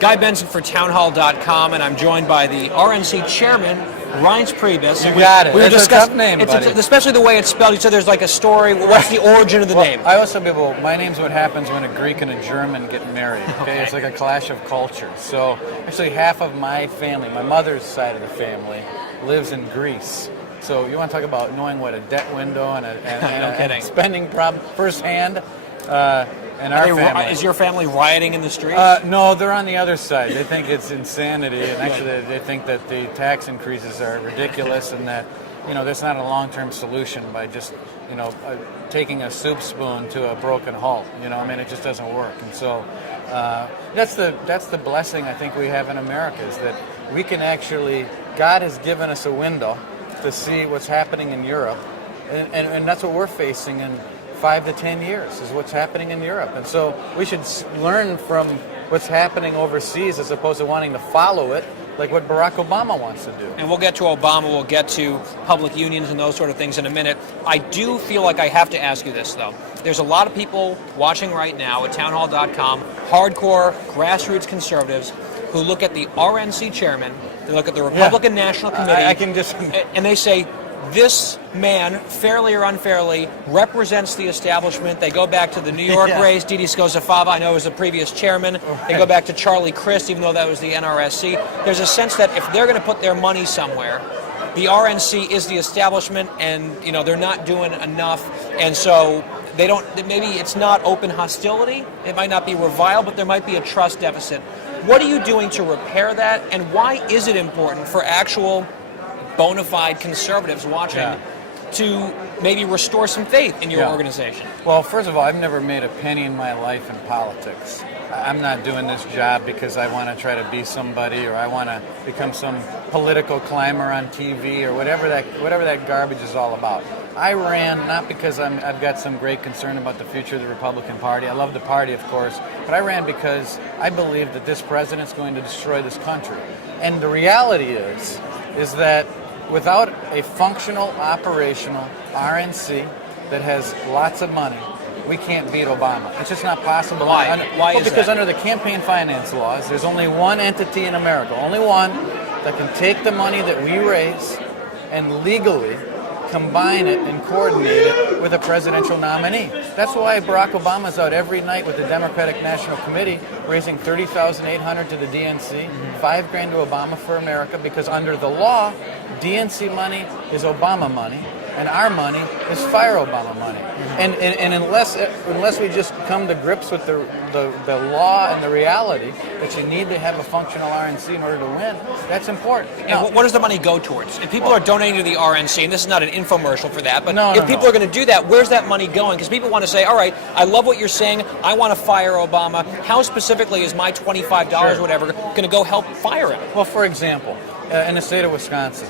Guy Benson for townhall.com, and I'm joined by the RNC chairman, Reince Priebus. You got it. It's a tough name, buddy. It's especially the way it's spelled. You said there's like a story. What's the origin of the name? I always tell people, my name's what happens when a Greek and a German get married. Okay? It's like a clash of cultures. So actually half of my family, my mother's side of the family, lives in Greece. So you want to talk about knowing what a debt window and a spending problem firsthand. In our family. Is your family rioting in the streets? No, they're on the other side. They think it's insanity, and actually they think that the tax increases are ridiculous, and that that's not a long-term solution by just taking a soup spoon to a broken hull. It just doesn't work. And so that's the blessing I think we have in America, is that we can actually, God has given us a window to see what's happening in Europe, and that's what we're facing in 5 to 10 years, is what's happening in Europe. And so we should learn from what's happening overseas as opposed to wanting to follow it like what Barack Obama wants to do. And we'll get to Obama, we'll get to public unions and those sort of things in a minute. I do feel like I have to ask you this, though. There's a lot of people watching right now at townhall.com, hardcore, grassroots conservatives, who look at the RNC chairman, they look at the Republican National Committee, and they say, this man, fairly or unfairly, represents the establishment. They go back to the New York race. Didi Scozafava, I know, was the previous chairman. They go back to Charlie Crist, even though that was the NRSC. There's a sense that if they're going to put their money somewhere, the RNC is the establishment, and they're not doing enough, and so they don't. Maybe it's not open hostility. It might not be revile, but there might be a trust deficit. What are you doing to repair that, and why is it important for actual bona fide conservatives watching to maybe restore some faith in your organization? Well, first of all, I've never made a penny in my life in politics. I'm not doing this job because I want to try to be somebody, or I want to become some political climber on TV, or whatever that garbage is all about. I ran not because I've got some great concern about the future of the Republican Party. I love the party, of course, but I ran because I believe that this president's going to destroy this country. And the reality is that without a functional, operational RNC that has lots of money, we can't beat Obama. It's just not possible. Why? Why is because that? under the campaign finance laws, there's only one entity in America, only one, that can take the money that we raise and legally combine it and coordinate it with a presidential nominee. That's why Barack Obama's out every night with the Democratic National Committee raising $30,800 to the DNC, $5,000 to Obama for America, because under the law, DNC money is Obama money, and our money is fire Obama money. And unless we just come to grips with the law and the reality that you need to have a functional RNC in order to win, that's important. And what does the money go towards? If people are donating to the RNC, and this is not an infomercial for that, but if people are going to do that, where's that money going? Because people want to say, all right, I love what you're saying, I want to fire Obama. How specifically is my $25 or whatever going to go help fire him? Well, for example, in the state of Wisconsin,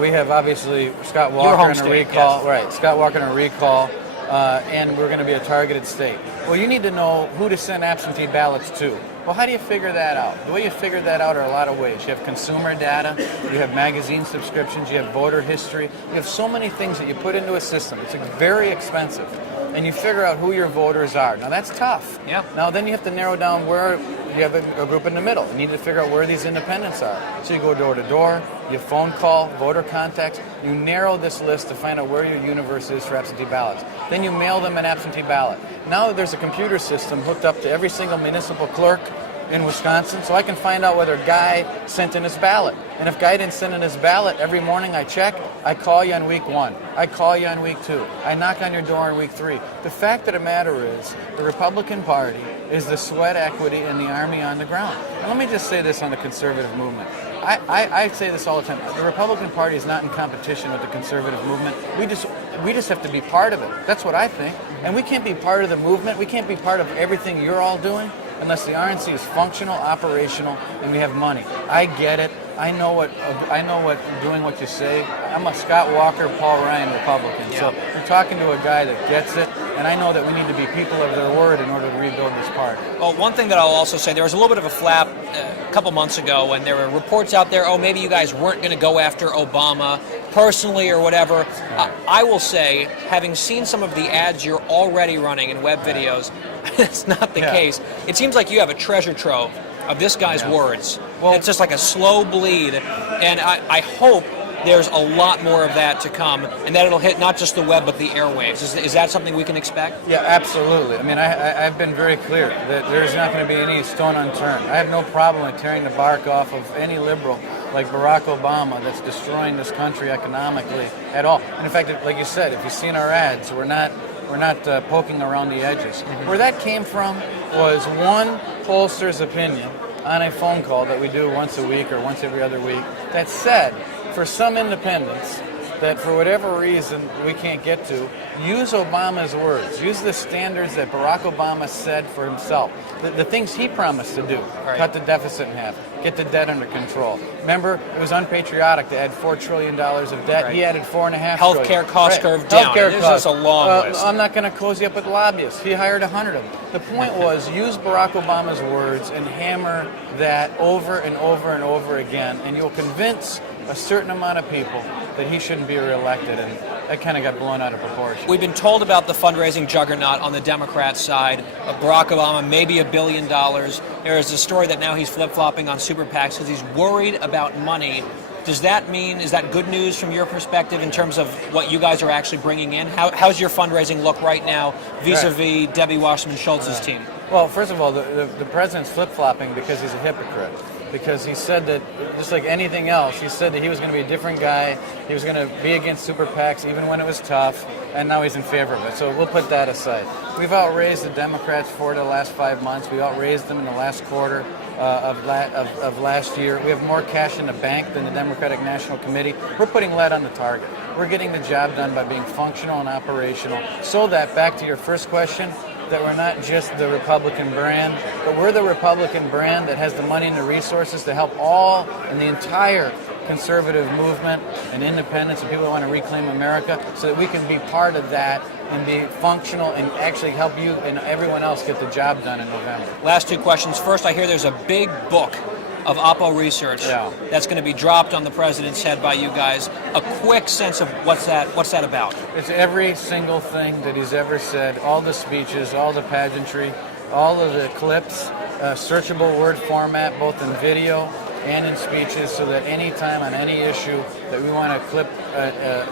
we have obviously Scott Walker in a recall. Yes. Right, Scott Walker in a recall, and we're going to be a targeted state. Well, you need to know who to send absentee ballots to. Well, how do you figure that out? The way you figure that out are a lot of ways. You have consumer data, you have magazine subscriptions, you have voter history. You have so many things that you put into a system. It's very expensive. And you figure out who your voters are. Now, that's tough. Yeah. Now, then you have to narrow down where you have a group in the middle. You need to figure out where these independents are. So you go door to door, you phone call, voter contacts. You narrow this list to find out where your universe is for absentee ballots. Then you mail them an absentee ballot. Now there's a computer system hooked up to every single municipal clerk in Wisconsin, so I can find out whether Guy sent in his ballot. And if Guy didn't send in his ballot, every morning I check, I call you on week 1. I call you on week 2. I knock on your door on week 3. The fact of the matter is, the Republican Party is the sweat equity in the army on the ground. And let me just say this on the conservative movement. I say this all the time. The Republican Party is not in competition with the conservative movement. We just have to be part of it. That's what I think. And we can't be part of the movement. We can't be part of everything you're all doing unless the RNC is functional, operational, and we have money. I get it. I know what doing what you say. I'm a Scott Walker, Paul Ryan Republican. Yeah. So you're talking to a guy that gets it, and I know that we need to be people of their word in order to rebuild this party. Well, one thing that I'll also say, there was a little bit of a flap a couple months ago when there were reports out there, maybe you guys weren't going to go after Obama personally or whatever. I will say, having seen some of the ads you're already running in web videos, it's not the case. It seems like you have a treasure trove of this guy's words. Well- It's just like a slow bleed, and I hope there's a lot more of that to come, and that it'll hit not just the web but the airwaves. Is that something we can expect? Yeah, absolutely. I mean, I've been very clear that there's not going to be any stone unturned. I have no problem with tearing the bark off of any liberal like Barack Obama that's destroying this country economically at all. And in fact, like you said, if you've seen our ads, we're not poking around the edges. Mm-hmm. Where that came from was one pollster's opinion on a phone call that we do once a week or once every other week that said, for some independents that for whatever reason we can't get to, use Obama's words, use the standards that Barack Obama said for himself, the things he promised to do, Right. cut the deficit in half, get the debt under control. Remember, it was unpatriotic to add $4 trillion of debt. Right. He added $4.5 Healthcare trillion. cost curve down. Healthcare There's cost. just a long list. I'm not going to cozy up with lobbyists. He hired 100 of them. The point was, use Barack Obama's words and hammer that over and over and over again, and you'll convince a certain amount of people that he shouldn't be reelected, and that kind of got blown out of proportion. We've been told about the fundraising juggernaut on the Democrat side of Barack Obama, maybe $1 billion. There is a story that now he's flip-flopping on super PACs because he's worried about money. Does that mean, is that good news from your perspective in terms of what you guys are actually bringing in? How's your fundraising look right now vis-a-vis Debbie Wasserman Schultz's team? Well, first of all, the president's flip-flopping because he's a hypocrite. Because he said that, just like anything else, he said that he was going to be a different guy. He was going to be against super PACs even when it was tough, and now he's in favor of it. So we'll put that aside. We've outraised the Democrats for the last 5 months. We outraised them in the last quarter of last year. We have more cash in the bank than the Democratic National Committee. We're putting lead on the target. We're getting the job done by being functional and operational. So that, back to your first question, that we're not just the Republican brand, but we're the Republican brand that has the money and the resources to help all and the entire conservative movement and independence and people who want to reclaim America so that we can be part of that and be functional and actually help you and everyone else get the job done in November. Last two questions. First, I hear there's a big book of Oppo research that's going to be dropped on the president's head by you guys. A quick sense of what's that about? It's every single thing that he's ever said, all the speeches, all the pageantry, all of the clips, searchable word format, both in video and in speeches, so that any time on any issue that we want to clip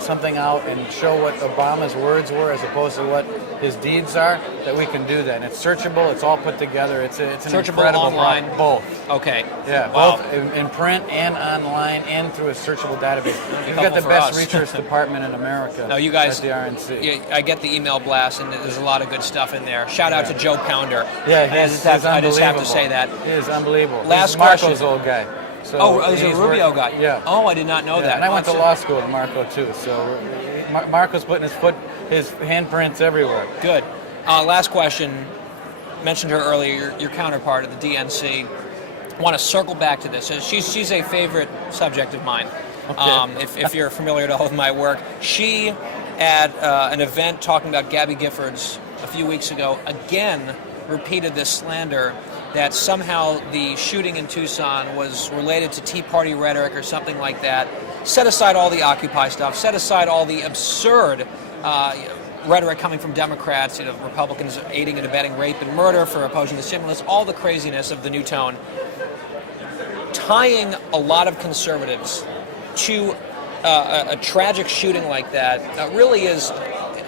something out and show what Obama's words were as opposed to what his deeds are, that we can do that. And it's searchable, it's all put together, it's an Searchable incredible online? product. Both. Okay. Yeah, Wow. both in print and online and through a searchable database. We've couple got the for best us. research department in America. No, you guys, at the RNC. yeah, I get the email blast, and there's a lot of good stuff in there. Shout out to Joe Pounder. Yeah, I just have to say that. He is unbelievable. Last He's Marco's question. old guy. So Oh, he's a he's Rubio guy. Yeah. Oh, I did not know that. And I went to Oh, law school with Marco too. So Marco's putting his handprints everywhere. Good. Last question. Mentioned her earlier, your counterpart at the DNC. I want to circle back to this. She's a favorite subject of mine. Okay. If you're familiar at all with my work, she at an event talking about Gabby Giffords a few weeks ago again repeated this slander that somehow the shooting in Tucson was related to Tea Party rhetoric or something like that. Set aside all the Occupy stuff. Set aside all the absurd rhetoric coming from Democrats, Republicans aiding and abetting rape and murder for opposing the stimulus, all the craziness of the new tone. Tying a lot of conservatives to a tragic shooting like that really is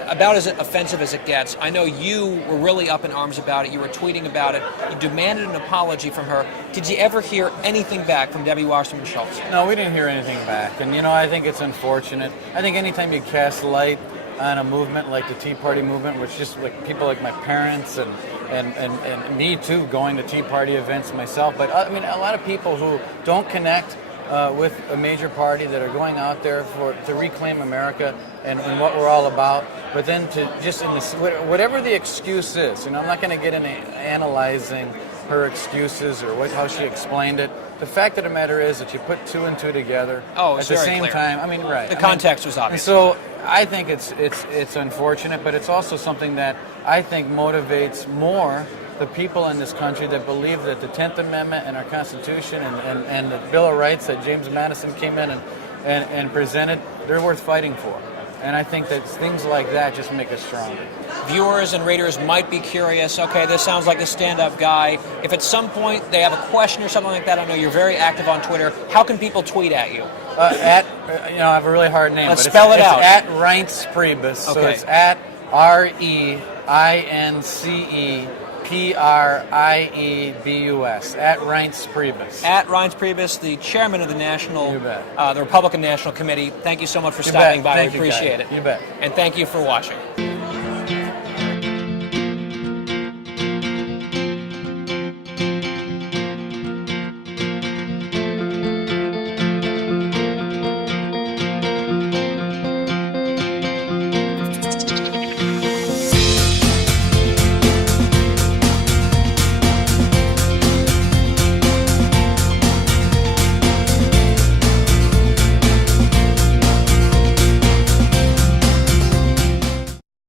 about as offensive as it gets. I know you were really up in arms about it. You were tweeting about it. You demanded an apology from her. Did you ever hear anything back from Debbie Wasserman Schultz? No, we didn't hear anything back. And, I think it's unfortunate. I think anytime you cast light on a movement like the Tea Party movement, which just like people like my parents and me too, going to Tea Party events myself, but I mean a lot of people who don't connect with a major party that are going out there to reclaim America and what we're all about, but then to just whatever the excuse is, I'm not going to get into analyzing her excuses or how she explained it. The fact of the matter is that you put two and two together at the same time. I mean, right. The context was obvious. So I think it's unfortunate, but it's also something that I think motivates more the people in this country that believe that the 10th Amendment and our Constitution and the Bill of Rights that James Madison came in and presented, they're worth fighting for. And I think that things like that just make us stronger. viewers and readers might be curious, okay, this sounds like a stand-up guy. If at some point they have a question or something like that, I know you're very active on Twitter. How can people tweet at you? I have a really hard name. Let's but spell it out. It's at Reince Priebus. So Okay. it's at ReincePriebus. At Reince Priebus. At Reince Priebus, the chairman of the You bet. the Republican National Committee. Thank you so much for You stopping bet. by. Thank We you, appreciate guys. it. You bet. And thank you for watching.